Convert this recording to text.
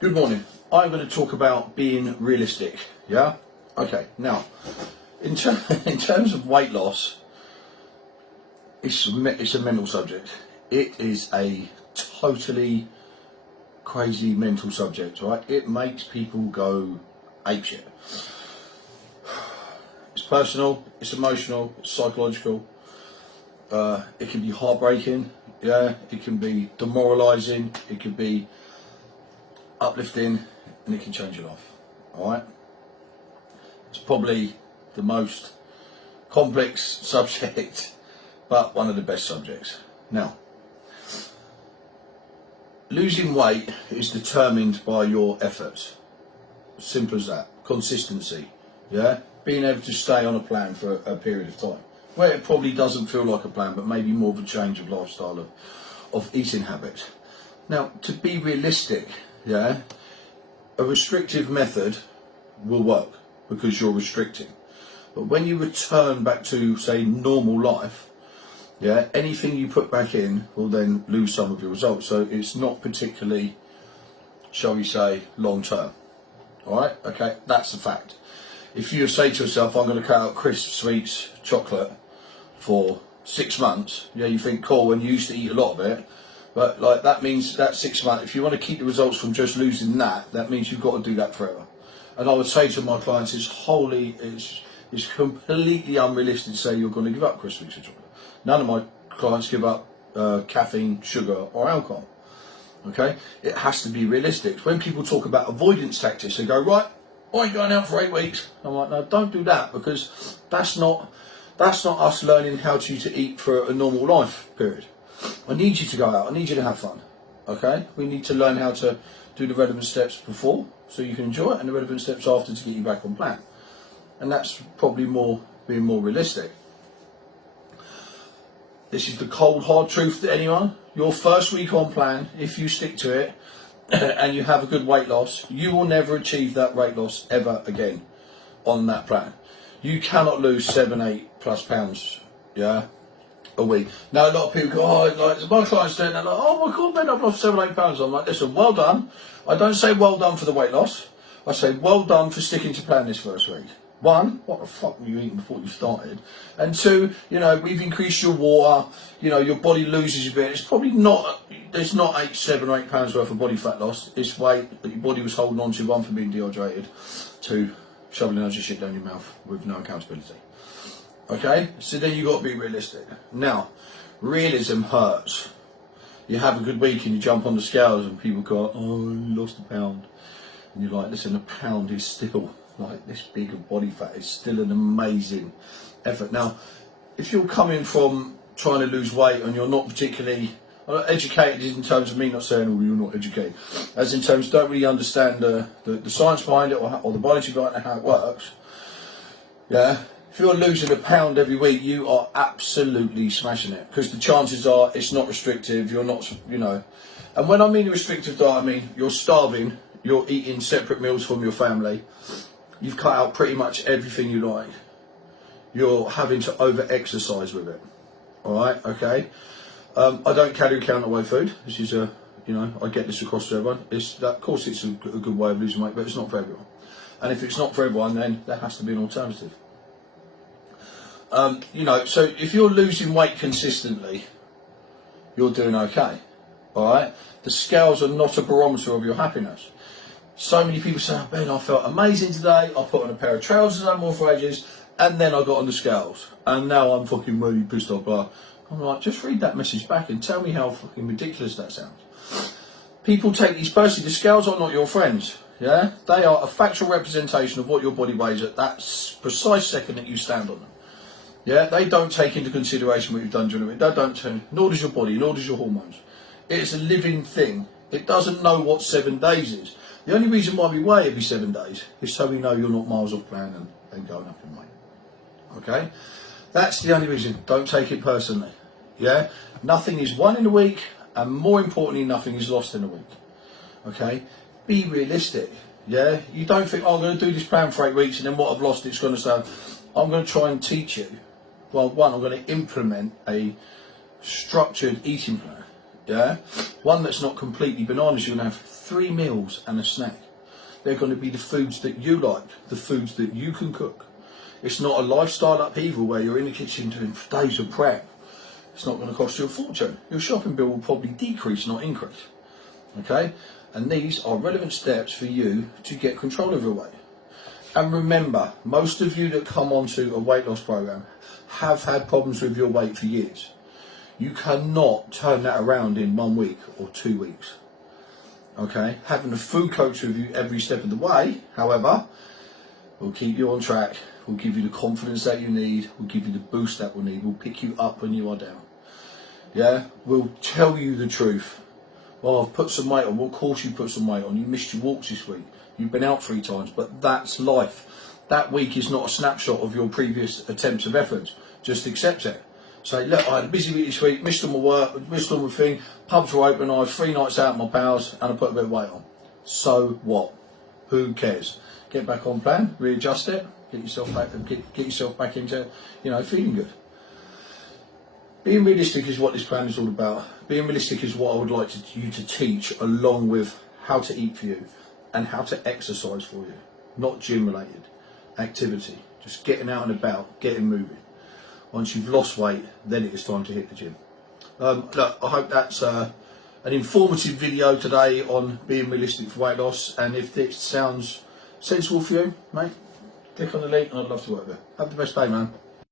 Good morning. I'm going to talk about being realistic. Yeah? Okay, now, in terms of weight loss, it's a mental subject. It is a totally crazy mental subject, right? It makes people go apeshit. It's personal, it's emotional, it's psychological. It can be heartbreaking, yeah? It can be demoralising, it can be uplifting, and it can change your life. Alright? It's probably the most complex subject, but one of the best subjects. Now, losing weight is determined by your efforts. Simple as that. Consistency. Yeah? Being able to stay on a plan for a period of time. Where it probably doesn't feel like a plan, but maybe more of a change of lifestyle, of eating habits. Now, to be realistic, yeah, a restrictive method will work because you're restricting. But when you return back to, say, normal life, yeah, anything you put back in will then lose some of your results. So it's not particularly, shall we say, long term. All right? Okay, that's a fact. If you say to yourself, I'm going to cut out crisps, sweets, chocolate for 6 months, yeah, you think, cool, and you used to eat a lot of it. But like that means that 6 months, if you want to keep the results from just losing that means you've got to do that forever. And I would say to my clients, it's completely unrealistic to say you're going to give up crisps, sweets, and chocolate. None of my clients give up caffeine, sugar, or alcohol. Okay, it has to be realistic. When people talk about avoidance tactics, they go, right, I ain't going out for 8 weeks. I'm like, no, don't do that, because that's not us learning how to eat for a normal life period. I need you to go out. I need you to have fun. Okay, we need to learn how to do the relevant steps before, so you can enjoy it, and the relevant steps after to get you back on plan. And that's probably being more realistic. This is the cold, hard truth to anyone. Your first week on plan, if you stick to it and you have a good weight loss, you will never achieve that weight loss ever again on that plan. You cannot lose 7-8+ pounds, yeah, a week. Now, a lot of people go, oh, like my clients doing that, like, oh my God, man, I've lost 7-8 pounds. I'm like, listen, well done. I don't say well done for the weight loss. I say well done for sticking to plan this first week. 1, what the fuck were you eating before you started? And 2, you know, we've increased your water, you know, your body loses a bit. It's probably not, there's not 7 or 8 pounds worth of body fat loss. It's weight that your body was holding on to, 1, from being dehydrated, 2, shoveling loads of shit down your mouth with no accountability. Okay, so then you got to be realistic. Now, realism hurts. You have a good week and you jump on the scales and people go, oh, you lost a pound. And you're like, listen, a pound is still, like, this big of body fat is still an amazing effort. Now, if you're coming from trying to lose weight and you're not particularly educated, in terms of me not saying, oh, you're not educated, as in terms don't really understand the science behind it or the biology behind it, how it works, yeah, if you're losing a pound every week, you are absolutely smashing it, because the chances are it's not restrictive, you're not, you know. And when I mean a restrictive diet, I mean you're starving, you're eating separate meals from your family, you've cut out pretty much everything you like, you're having to over-exercise with it, alright, okay? I don't calorie count away food. This is you know, I get this across to everyone. Of course it's a good way of losing weight, but it's not for everyone. And if it's not for everyone, then there has to be an alternative. You know, so if you're losing weight consistently, you're doing okay, alright? The scales are not a barometer of your happiness. So many people say, oh, Ben, I felt amazing today, I put on a pair of trousers I wore for ages, and then I got on the scales, and now I'm fucking really pissed off, blah. I'm like, just read that message back and tell me how fucking ridiculous that sounds. People take these personally, the scales are not your friends, yeah? They are a factual representation of what your body weighs at that precise second that you stand on them. Yeah, they don't take into consideration what you've done during the week. They don't, nor does your body, nor does your hormones. It's a living thing. It doesn't know what 7 days is. The only reason why we weigh every 7 days is so we know you're not miles off plan and going up in weight. Okay? That's the only reason. Don't take it personally. Yeah? Nothing is won in a week, and more importantly, nothing is lost in a week. Okay? Be realistic. Yeah? You don't think, oh, I'm going to do this plan for 8 weeks and then what I've lost it's going to sound. I'm going to try and teach you. Well, 1, I'm going to implement a structured eating plan. Yeah, one that's not completely bananas. You're going to have 3 meals and a snack. They're going to be the foods that you like, the foods that you can cook. It's not a lifestyle upheaval where you're in the kitchen doing days of prep. It's not going to cost you a fortune. Your shopping bill will probably decrease, not increase. Okay? And these are relevant steps for you to get control of your weight. And remember, most of you that come onto a weight loss program have had problems with your weight for years. You cannot turn that around in 1 week or 2 weeks. Okay? Having a food coach with you every step of the way, however, will keep you on track, will give you the confidence that you need, will give you the boost that will need, will pick you up when you are down. Yeah? Will tell you the truth. Well, I've put some weight on. Well, of course you put some weight on. You missed your walks this week. You've been out 3 times, but that's life. That week is not a snapshot of your previous attempts of efforts. Just accept it. Say, look, I had a busy week this week, missed all my work, missed all my thing, pubs were open, I had 3 nights out with my pals, and I put a bit of weight on. So what? Who cares? Get back on plan, readjust it, get yourself back into, feeling good. Being realistic is what this plan is all about. Being realistic is what I would like you to teach, along with how to eat for you and how to exercise for you. Not gym related activity. Just getting out and about, getting moving. Once you've lost weight, then it is time to hit the gym. Look, I hope that's an informative video today on being realistic for weight loss. And if this sounds sensible for you, mate, click on the link and I'd love to work with you. Have the best day, man.